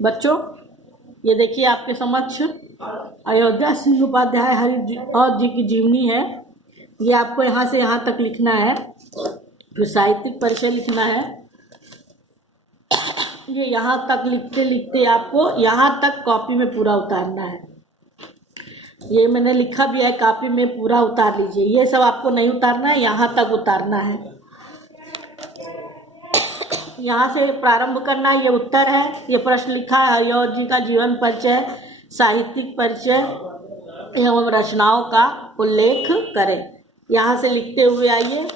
बच्चों ये देखिए आपके समक्ष अयोध्या सिंह उपाध्याय हरिऔध जी की जीवनी है। ये आपको यहाँ से यहाँ तक लिखना है, फिर साहित्यिक परिचय लिखना है। ये यहाँ तक लिखते लिखते आपको यहाँ तक कॉपी में पूरा उतारना है। ये मैंने लिखा भी है, कॉपी में पूरा उतार लीजिए। ये सब आपको नहीं उतारना है, यहाँ तक उतारना है। यहाँ से प्रारंभ करना है। ये उत्तर है। ये प्रश्न लिखा है, हरिऔध जी का जीवन परिचय, साहित्यिक परिचय एवं रचनाओं का उल्लेख करें। यहाँ से लिखते हुए आइए,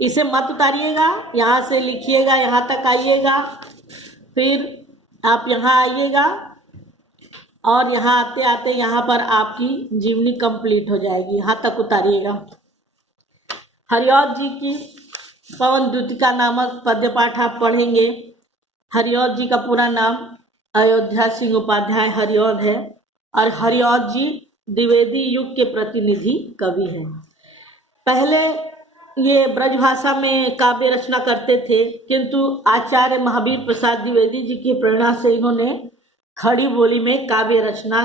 इसे मत उतारिएगा, यहाँ से लिखिएगा, यहाँ तक आइएगा, फिर आप यहाँ आइएगा और यहाँ आते आते यहाँ पर आपकी जीवनी कंप्लीट हो जाएगी। यहाँ तक उतारिएगा। हरिऔध जी की पवन द्युतिका नामक पद्य पाठ आप पढ़ेंगे। हरिऔध जी का पूरा नाम अयोध्या सिंह उपाध्याय हरिऔध है और हरिऔध जी द्विवेदी युग के प्रतिनिधि कवि हैं। पहले ये ब्रजभाषा में काव्य रचना करते थे, किंतु आचार्य महावीर प्रसाद द्विवेदी जी की प्रेरणा से इन्होंने खड़ी बोली में काव्य रचना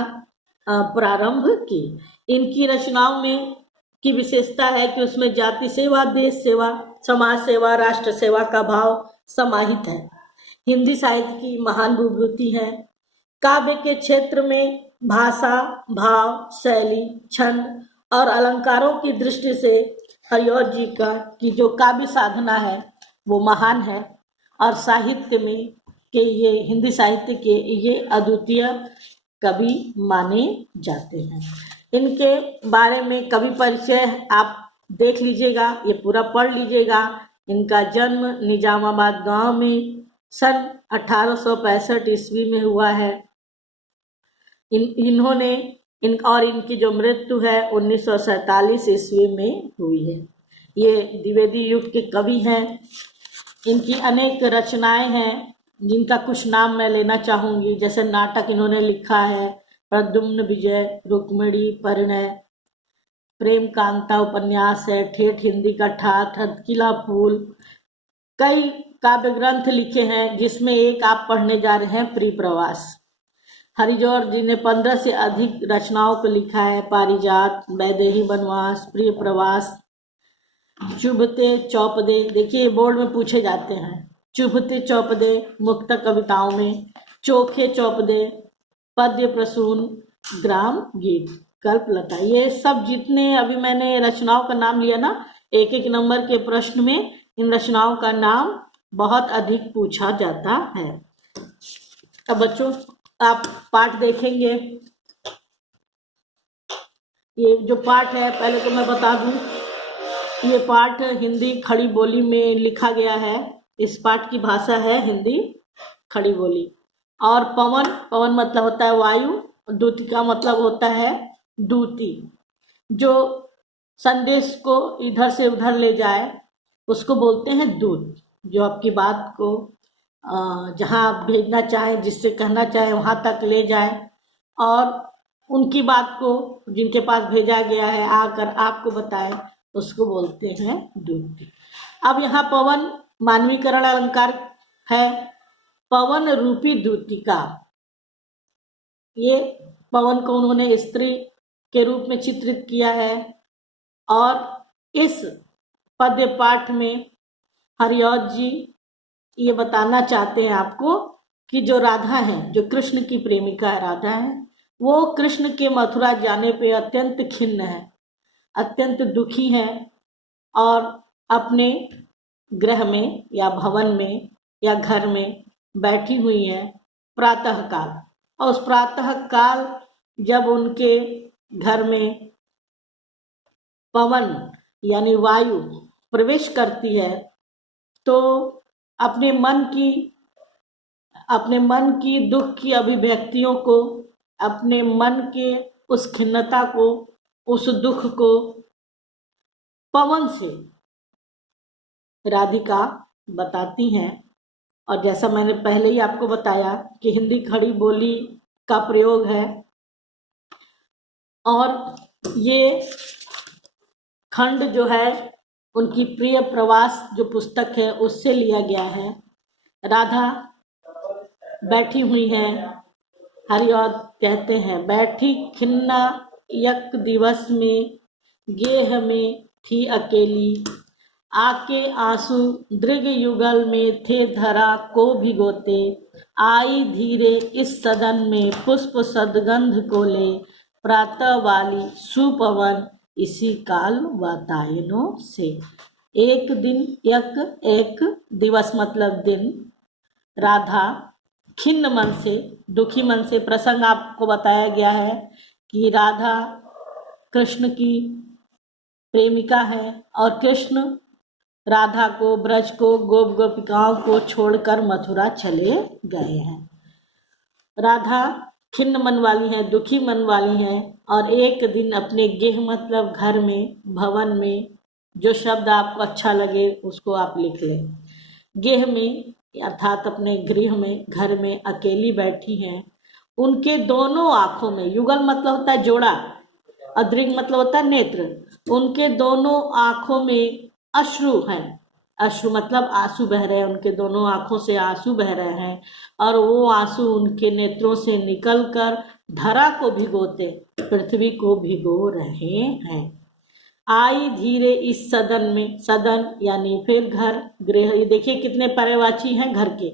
प्रारंभ की। इनकी रचनाओं में की विशेषता है कि उसमें जाति सेवा, देश सेवा, समाज सेवा, राष्ट्र सेवा का भाव समाहित है। हिंदी साहित्य की महान विभूति है। काव्य के क्षेत्र में भाषा, भाव, शैली, छंद और अलंकारों की दृष्टि से हरिऔध जी की जो काव्य साधना है वो महान है और साहित्य में के ये हिंदी साहित्य के ये अद्वितीय कवि माने जाते हैं। इनके बारे में कवि परिचय आप देख लीजिएगा, ये पूरा पढ़ लीजिएगा। इनका जन्म निजामाबाद गांव में सन 1865 ईस्वी में हुआ है। इन्होंने इनकी जो मृत्यु है 1947 ईस्वी में हुई है। ये द्विवेदी युग के कवि हैं। इनकी अनेक रचनाएं हैं जिनका कुछ नाम मैं लेना चाहूँगी। जैसे नाटक इन्होंने लिखा है प्रद्युम्न विजय, रुक्मिणी परिणय, प्रेम कांता उपन्यास है, ठेठ हिंदी का ठाठ, हथकिला फूल। कई काव्य ग्रंथ लिखे हैं जिसमें एक आप पढ़ने जा रहे हैं, प्रिय प्रवास। हरिऔध जी ने 15 से अधिक रचनाओं को लिखा है। पारिजात, वैदेही वनवास, प्रिय प्रवास, चुभते चौपदे। देखिए बोर्ड में पूछे जाते हैं। चुभते चौपदे मुक्त कविताओं में, चोखे चौपदे, पद्य प्रसून, ग्राम गीत, कल्पलता। ये सब जितने अभी मैंने रचनाओं का नाम लिया ना, एक एक नंबर के प्रश्न में इन रचनाओं का नाम बहुत अधिक पूछा जाता है। अब बच्चों आप पाठ देखेंगे। ये जो पाठ है पहले तो मैं बता दूं, ये पाठ हिंदी खड़ी बोली में लिखा गया है। इस पाठ की भाषा है हिंदी खड़ी बोली। और पवन, पवन मतलब होता है वायु, दूतिका मतलब होता है दूती। जो संदेश को इधर से उधर ले जाए उसको बोलते हैं दूत। जो आपकी बात को जहाँ आप भेजना चाहें, जिससे कहना चाहें वहाँ तक ले जाए और उनकी बात को जिनके पास भेजा गया है आकर आपको बताए, उसको बोलते हैं दूती। अब यहाँ पवन मानवीकरण अलंकार है। पवन रूपी दूतिका, ये पवन को उन्होंने स्त्री के रूप में चित्रित किया है। और इस पद्य पाठ में हरिऔध जी ये बताना चाहते हैं आपको कि जो राधा है, जो कृष्ण की प्रेमिका राधा है, वो कृष्ण के मथुरा जाने पे अत्यंत खिन्न है, अत्यंत दुखी है और अपने गृह में या भवन में या घर में बैठी हुई है प्रातः काल। और उस प्रातः काल जब उनके घर में पवन यानी वायु प्रवेश करती है तो अपने मन की दुख की अभिव्यक्तियों को, अपने मन के उस खिन्नता को, उस दुख को पवन से राधिका बताती हैं। और जैसा मैंने पहले ही आपको बताया कि हिंदी खड़ी बोली का प्रयोग है और ये खंड जो है उनकी प्रिय प्रवास जो पुस्तक है उससे लिया गया है। राधा बैठी हुई हैं। हरिऔध कहते हैं, बैठी खिन्ना यक दिवस में, गेह में थी अकेली, आके आंसू दृग युगल में थे धरा को भिगोते, आई धीरे इस सदन में पुष्प सदगंध को ले, प्रातः वाली सुपवन इसी काल वातायनों से। एक दिन यक, एक दिवस मतलब दिन, राधा खिन्न मन से, दुखी मन से, प्रसंग आपको बताया गया है कि राधा कृष्ण की प्रेमिका है और कृष्ण राधा को, ब्रज को, गोप गोपिकाओं को छोड़कर मथुरा चले गए हैं। राधा खिन्न मन वाली हैं, दुखी मन वाली हैं और एक दिन अपने गेह मतलब घर में, भवन में, जो शब्द आपको अच्छा लगे उसको आप लिख लें। गेह में अर्थात अपने गृह में, घर में अकेली बैठी हैं। उनके दोनों आँखों में, युगल मतलब होता है जोड़ा, अदृग मतलब होता है नेत्र, उनके दोनों आँखों में अश्रु हैं। अश्रु मतलब आंसू बह रहे हैं, उनके दोनों आँखों से आंसू बह रहे हैं और वो आंसू उनके नेत्रों से निकलकर धरा को भिगोते, पृथ्वी को भिगो रहे हैं। आई धीरे इस सदन में, सदन यानी फिर घर, गृह, ये देखिए कितने पर्यायवाची हैं घर के।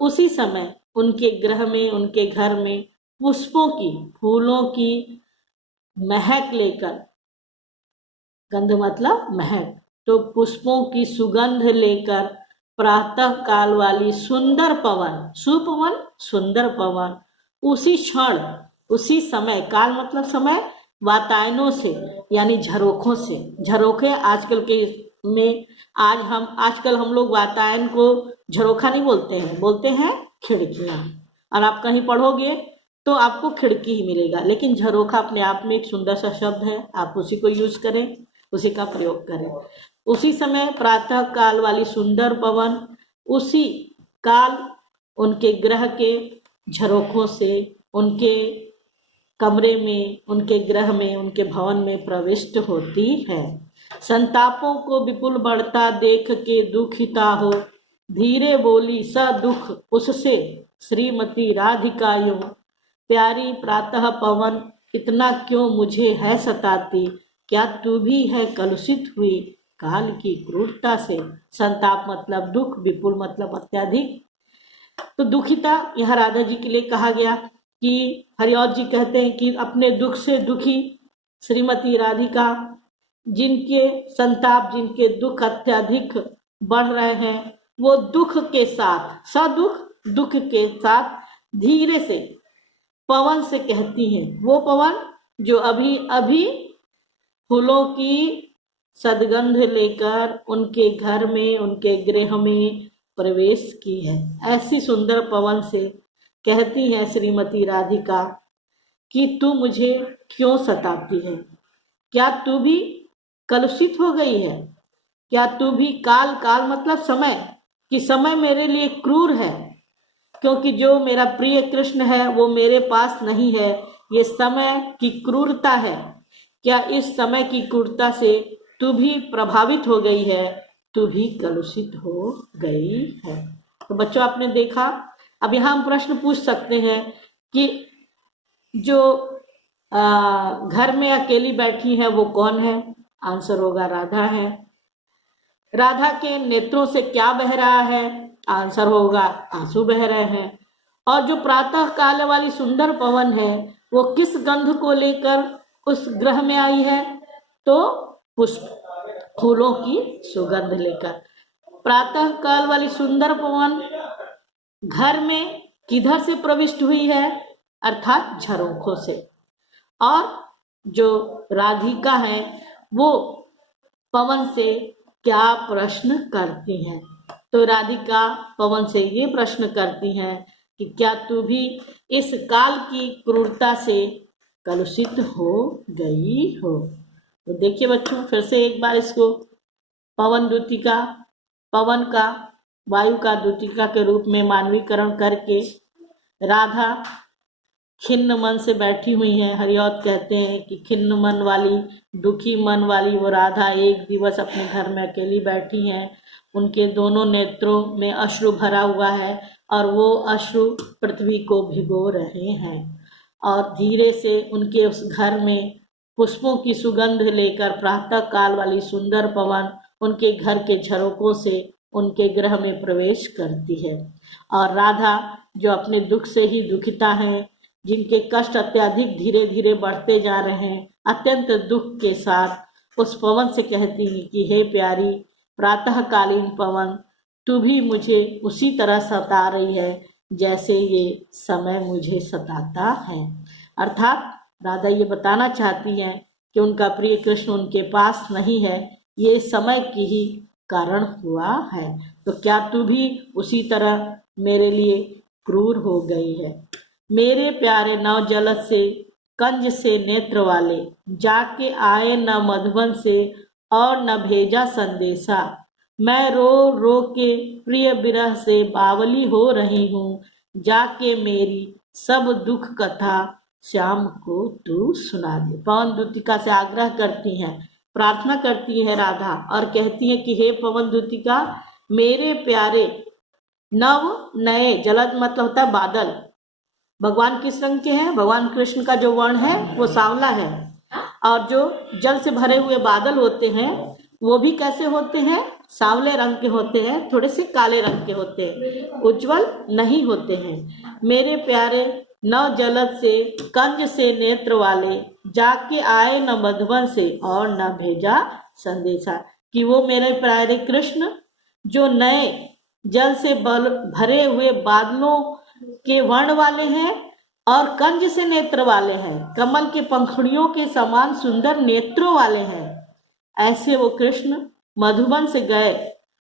उसी समय उनके गृह में, उनके घर में पुष्पों की, फूलों की महक लेकर, गंध मतलब महक, तो पुष्पों की सुगंध लेकर प्रातः काल वाली सुंदर पवन, सुपवन सुंदर पवन, उसी क्षण, उसी समय, काल मतलब समय, वातायनों से यानी झरोखों से। झरोखे आजकल के में, आजकल हम लोग वातायन को झरोखा नहीं बोलते हैं, बोलते हैं खिड़कियाँ। और आप कहीं पढ़ोगे तो आपको खिड़की ही मिलेगा, लेकिन झरोखा अपने आप में एक सुंदर सा शब्द है, आप उसी को यूज करें, उसी का प्रयोग करें। उसी समय प्रातः काल वाली सुंदर पवन, उसी काल उनके ग्रह के झरोखों से उनके कमरे में, उनके ग्रह में, उनके भवन में प्रविष्ट होती है। संतापों को विपुल बढ़ता देख के दुखिता हो, धीरे बोली स दुख उससे श्रीमती राधिका यूं, प्यारी प्रातः पवन इतना क्यों मुझे है सताती, क्या तू भी है कलुषित हुई काल की क्रूरता से। संताप मतलब दुख, विपुल मतलब अत्यधिक। तो दुखिता यह राधा जी के लिए कहा गया कि हरिऔध जी कहते हैं कि अपने दुख से दुखी श्रीमती राधिका, जिनके संताप, जिनके दुख अत्यधिक बढ़ रहे हैं, वो दुख के साथ, सदुख दुख के साथ धीरे से पवन से कहती हैं, वो पवन जो अभी अभी फूलों की सदगंध लेकर उनके घर में, उनके गृह में प्रवेश की है, ऐसी सुंदर पवन से कहती है श्रीमती राधिका कि तू मुझे क्यों सताती है, क्या तू भी कलुषित हो गई है, क्या तू भी, काल, काल मतलब समय, कि समय मेरे लिए क्रूर है, क्योंकि जो मेरा प्रिय कृष्ण है वो मेरे पास नहीं है, ये समय की क्रूरता है। क्या इस समय की क्रूरता से तू भी प्रभावित हो गई है, तू भी कलुषित हो गई है। तो बच्चों आपने देखा, अब यहाँ हम प्रश्न पूछ सकते हैं कि जो घर में अकेली बैठी है वो कौन है? आंसर होगा राधा है। राधा के नेत्रों से क्या बह रहा है? आंसर होगा आंसू बह रहे हैं। और जो प्रातः काल वाली सुंदर पवन है वो किस गंध को लेकर उस ग्रह में आई है? तो पुष्प, फूलों की सुगंध लेकर। प्रातः काल वाली सुंदर पवन घर में किधर से प्रविष्ट हुई है? अर्थात झरोखों से। और जो राधिका है वो पवन से क्या प्रश्न करती हैं? तो राधिका पवन से ये प्रश्न करती हैं कि क्या तू भी इस काल की क्रूरता से कलुषित हो गई हो? तो देखिए बच्चों, फिर से एक बार इसको पवन द्युतिका, पवन का, वायु का द्युतिका के रूप में मानवीकरण करके राधा खिन्न मन से बैठी हुई हैं। हरिऔध कहते हैं कि खिन्न मन वाली, दुखी मन वाली वो राधा एक दिवस अपने घर में अकेली बैठी हैं। उनके दोनों नेत्रों में अश्रु भरा हुआ है और वो अश्रु पृथ्वी को भिगो रहे हैं। और धीरे से उनके उस घर में पुष्पों की सुगंध लेकर प्रातः काल वाली सुंदर पवन उनके घर के झरोकों से उनके गृह में प्रवेश करती है। और राधा जो अपने दुख से ही दुखिता हैं, जिनके कष्ट अत्यधिक धीरे धीरे बढ़ते जा रहे हैं, अत्यंत दुख के साथ उस पवन से कहती हैं कि हे प्यारी प्रातःकालीन पवन, तू भी मुझे उसी तरह सता रही है जैसे ये समय मुझे सताता है। अर्थात राधा ये बताना चाहती हैं कि उनका प्रिय कृष्ण उनके पास नहीं है, ये समय की ही कारण हुआ है। तो क्या तू भी उसी तरह मेरे लिए क्रूर हो गई है? मेरे प्यारे नव जलद से कंज से नेत्र वाले, जाके आए न मधुबन से और न भेजा संदेशा। मैं रो रो के प्रिय विरह से बावली हो रही हूँ, जाके मेरी सब दुख कथा श्याम को तू सुना दे। पवन दूतिका से आग्रह करती हैं, प्रार्थना करती है राधा और कहती है कि हे पवन दूतिका, मेरे प्यारे नव नए, जलद मतलब होता है बादल, भगवान किस रंग के हैं? भगवान कृष्ण का जो वर्ण है वो सांवला है, और जो जल से भरे हुए बादल होते हैं वो भी कैसे होते हैं? सांवले रंग के होते हैं, थोड़े से काले रंग के होते हैं, उज्जवल नहीं होते हैं। मेरे प्यारे नव जलद से कंज से नेत्र वाले, जाके आए न मधुबन से और न भेजा संदेशा। कि वो मेरे प्यारे कृष्ण जो नए जल से भरे हुए बादलों के वर्ण वाले हैं और कंज से नेत्र वाले हैं, कमल के पंखुड़ियों के समान सुंदर नेत्रों वाले हैं, ऐसे वो कृष्ण मधुबन से गए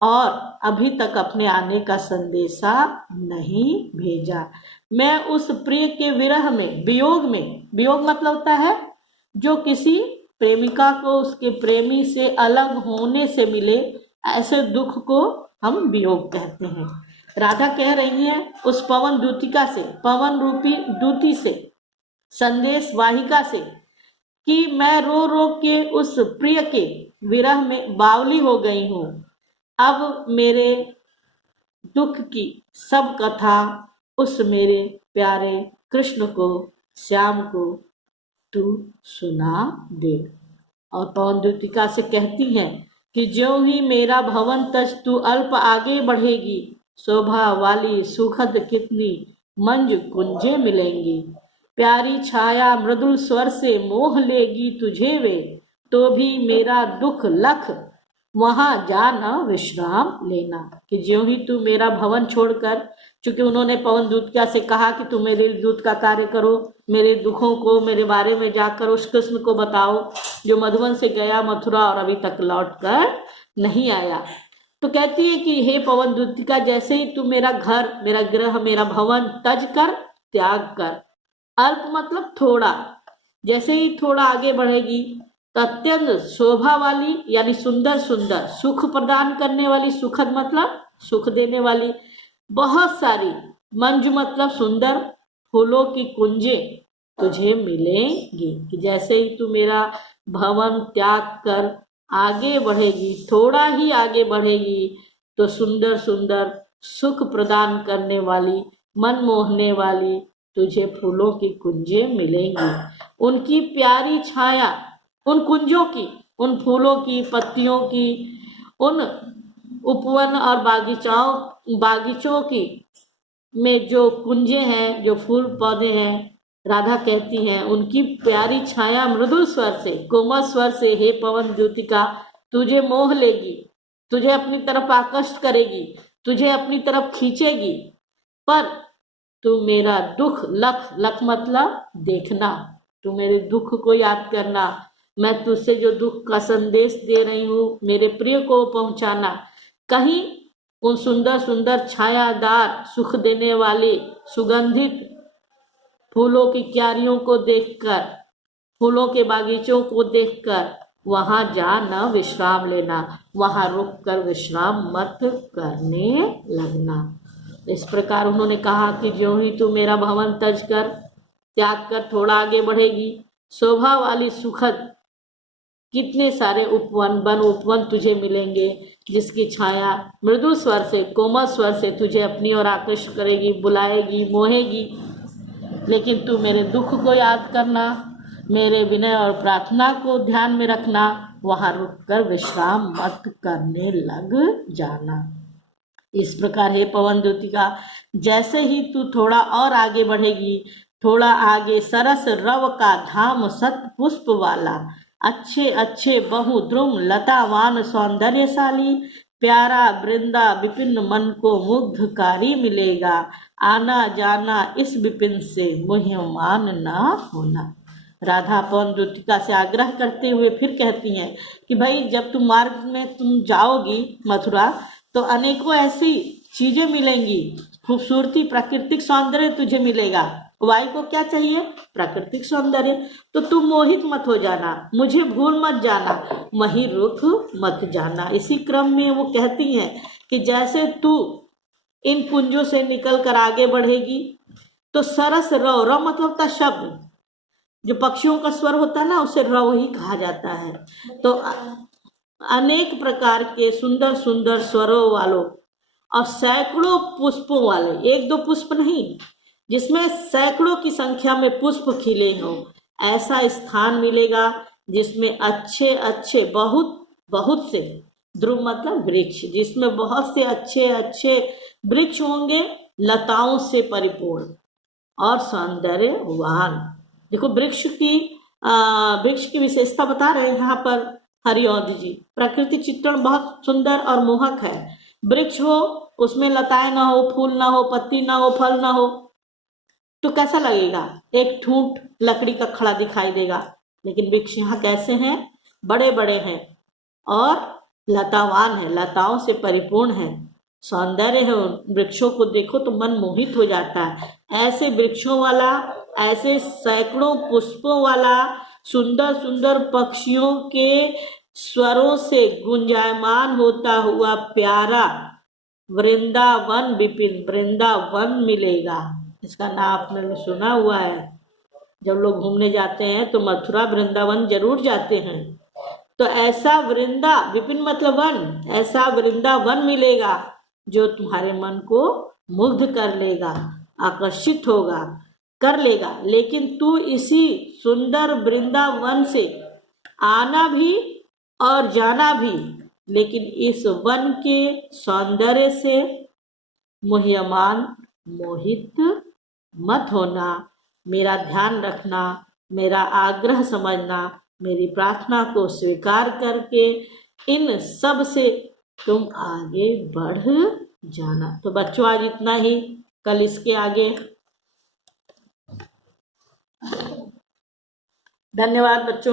और अभी तक अपने आने का संदेशा नहीं भेजा। मैं उस प्रिय के विरह में, वियोग में, वियोग मतलब होता है जो किसी प्रेमिका को उसके प्रेमी से अलग होने से मिले, ऐसे दुख को हम वियोग कहते हैं। राधा कह रही हैं उस पवन दूतिका से, पवन रूपी दूती से, संदेश वाहिका से, कि मैं रो रो के उस प्रिय के विरह में बावली हो गई हूँ। अब मेरे दुख की सब कथा उस मेरे प्यारे कृष्ण को, श्याम को तू सुना दे। और पवन दूतिका से कहती हैं कि ज्यों ही मेरा भवन तज तू अल्प आगे बढ़ेगी, शोभा वाली सुखद कितनी मंज कुंजे मिलेंगी। प्यारी छाया मृदुल स्वर से मोह लेगी तुझे वे, तो भी मेरा दुख लख वहां जा न विश्राम लेना। कि ज्यों ही तू मेरा भवन छोड़कर, चूंकि उन्होंने पवन दूतिका से कहा कि तुम मेरे दूत का कार्य करो, मेरे दुखों को मेरे बारे में जाकर उस कृष्ण को बताओ जो मधुबन से गया मथुरा और अभी तक लौट कर नहीं आया। तो कहती है कि हे पवन दूतिका, जैसे ही तू मेरा घर, मेरा गृह, मेरा भवन तज कर, त्याग कर। अल्प मतलब थोड़ा, जैसे ही थोड़ा आगे बढ़ेगी तो अत्यंत शोभा वाली यानी सुंदर सुंदर, सुख प्रदान करने वाली, सुखद मतलब सुख देने वाली, बहुत सारी, मंजू मतलब सुंदर, फूलों की कुंजे तुझे मिलेंगी। कि जैसे ही तू मेरा भवन त्याग कर आगे बढ़ेगी, थोड़ा ही आगे बढ़ेगी, तो सुंदर सुंदर सुख प्रदान करने वाली, मन मोहने वाली तुझे फूलों की कुंजे मिलेंगी। उनकी प्यारी छाया, उन कुंजों की, उन फूलों की, पत्तियों की, उन उपवन और बागीचों की में जो कुंजे हैं, जो फूल पौधे हैं, राधा कहती हैं उनकी प्यारी छाया मृदुल स्वर से, कोमल स्वर से, हे पवन दूतिका, तुझे मोह लेगी, तुझे अपनी तरफ आकर्षित करेगी, तुझे अपनी तरफ खींचेगी। पर तू मेरा दुख लख, लख मतलब देखना, तू मेरे दुख को याद करना, मैं तुझसे जो दुख का संदेश दे रही हूँ मेरे प्रिय को पहुंचाना। कहीं उन सुंदर सुंदर छायादार, सुख देने वाले, सुगंधित फूलों की क्यारियों को देखकर, फूलों के बागीचों को देखकर वहां जा न विश्राम लेना, वहां रुक कर विश्राम मत करने लगना। इस प्रकार उन्होंने कहा कि ज्यों ही तू मेरा भवन तज कर, त्याग कर थोड़ा आगे बढ़ेगी, शोभा वाली सुखद कितने सारे उपवन वन उपवन तुझे मिलेंगे जिसकी छाया मृदु स्वर से कोमल स्वर से तुझे अपनी ओर आकृष्ट करेगी, बुलाएगी, मोहेगी। लेकिन तू मेरे दुख को याद करना, मेरे विनय और प्रार्थना को ध्यान में रखना, वहाँ रुककर विश्राम मत करने लग जाना। इस प्रकार हे पवन द्युतिका, जैसे ही तू थोड़ा और आगे बढ़ेगी, थोड़ा आगे सरस रव का धाम सत पुष्प वाला, अच्छे अच्छे बहुद्रुम लतावान सौंदर्यशाली प्यारा वृंदा विपिन मन को मुग्धकारी मिलेगा। आना जाना इस विपिन से मुह्यमान ना होना। राधा पवन द्युतिका से आग्रह करते हुए फिर कहती हैं कि भाई जब तुम मार्ग में तुम जाओगी मथुरा तो अनेकों ऐसी चीजें मिलेंगी, खूबसूरती प्राकृतिक सौंदर्य तुझे मिलेगा। वायु को क्या चाहिए? प्राकृतिक सौंदर्य। तो तुम मोहित मत हो जाना, मुझे भूल मत जाना, वहीं रुक मत जाना। इसी क्रम में वो कहती हैं कि जैसे तू इन पुंजों से निकल कर आगे बढ़ेगी तो सरस रव, रव मतलब होता शब्द, जो पक्षियों का स्वर होता है ना उसे रव ही कहा जाता है। तो अनेक प्रकार के सुंदर सुंदर स्वरों वालों और सैकड़ों पुष्पों वाले, एक दो पुष्प नहीं, जिसमें सैकड़ों की संख्या में पुष्प खिले हों, ऐसा स्थान मिलेगा जिसमें अच्छे अच्छे बहुत बहुत से, ध्रुव मतलब वृक्ष, जिसमें बहुत से अच्छे अच्छे वृक्ष होंगे, लताओं से परिपूर्ण और सौंदर्यवान। देखो वृक्ष की विशेषता बता रहे हैं यहाँ पर हरिऔध जी। प्रकृति चित्रण बहुत सुंदर और मोहक है। वृक्ष हो, उसमें लताएं ना हो, फूल ना हो, पत्ती ना हो, फल ना हो, तो कैसा लगेगा? एक ठूंठ लकड़ी का खड़ा दिखाई देगा। लेकिन वृक्ष यहाँ कैसे हैं? बड़े बड़े हैं और लतावान है, लताओं से परिपूर्ण है, सौंदर्य है। वृक्षों को देखो तो मन मोहित हो जाता है। ऐसे वृक्षों वाला, ऐसे सैकड़ों पुष्पों वाला, सुंदर सुंदर पक्षियों के स्वरों से गुंजायमान होता हुआ प्यारा वृंदावन विपिन, वृंदावन मिलेगा। इसका नाम आपने सुना हुआ है, जब लोग घूमने जाते हैं तो मथुरा वृंदावन जरूर जाते हैं। तो ऐसा वृंदा विपिन मतलब वन, ऐसा वृंदावन मिलेगा जो तुम्हारे मन को मुग्ध कर लेगा, आकर्षित होगा, कर लेगा। लेकिन तू इसी सुंदर वृंदावन से आना भी और जाना भी, लेकिन इस वन के सौंदर्य से मुह्यमान, मोहित मत होना। मेरा ध्यान रखना, मेरा आग्रह समझना, मेरी प्रार्थना को स्वीकार करके इन सब से तुम आगे बढ़ जाना। तो बच्चों आज इतना ही, कल इसके आगे। धन्यवाद बच्चों।